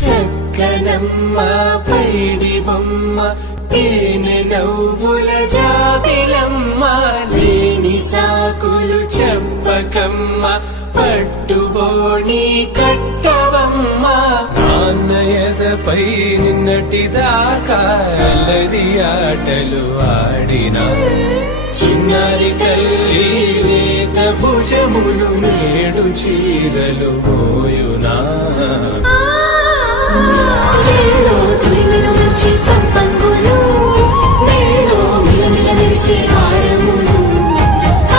చక్కనమ్మ పైడి బొమ్మ తేనె నవ్వుల జాబిలమ్మ లేని సాకులు చెప్పకమ్మ పట్టువోణి కట్టవమ్మ నాన్నయదపై నిన్నటిదాకా అల్లరి ఆటలు ఆడినా చిన్నారి తల్లి లేత భుజములు నేడు చీరలు మోయునా చెల్లో తురిమిను మంచి సంపంగులు మేలో మిలమిల మెరిసే హారములు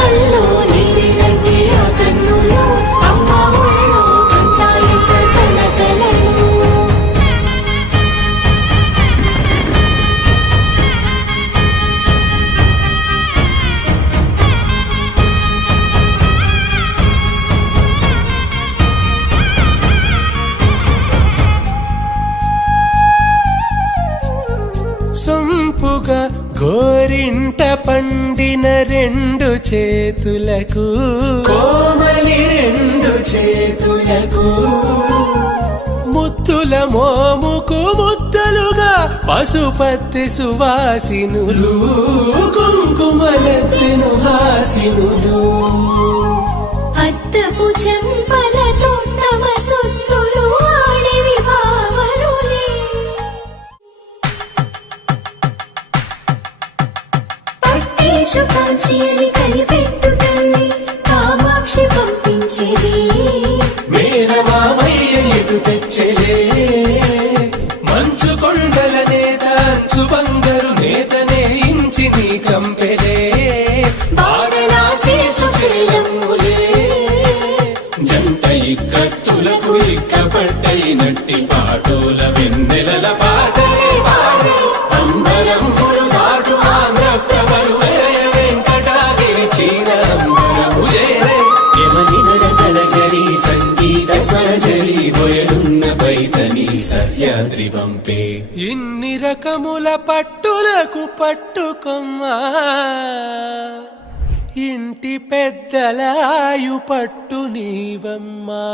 అల్లో నీరిలంటే ఆ కన్నులు అమ్మ ఒళ్ళో కంటాయంట తన కలలు సొంపుగా గోరింట పండిన రెండు చేతులకు కోమలి రెండు చేతులకు ముద్దుల మోముకు ముద్దలుగా పసుపత్తి సువాసినులు కుంకుమలెత్తిను హాసినులు అద్దపు చెంపలతో తమ సొత్తులు ఆడివి వావరులే పట్టేశు కాంచి అని కనిపెట్టు తల్లి కామాక్షి పంపించేది మేనమామయ్య ఎటు తెచ్చలే మంచు కొండల నేత అంచు బంగారు నేతనే ఇంచి నీ కంపెలే వారణాసి సుచేలమ్ములే జంట ఇక్కత్తులకు ఇక్కపట్టైనట్టి పాటోల వెన్నెలల పాటలే పాడే అంబరమ్ములు దాటు ఆంధ్ర ప్రభలు వెంకటాగిరి చీర అంబరము చేరే యమని నడకల జరి సంగీత స్వరజరి బొయలున్న బైతని సహ్యాద్రి పంపే ఇన్ని రకముల పట్టులకు పట్టుకొమ్మా ఇంటి పెద్దలాయు పట్టు నీవమ్మా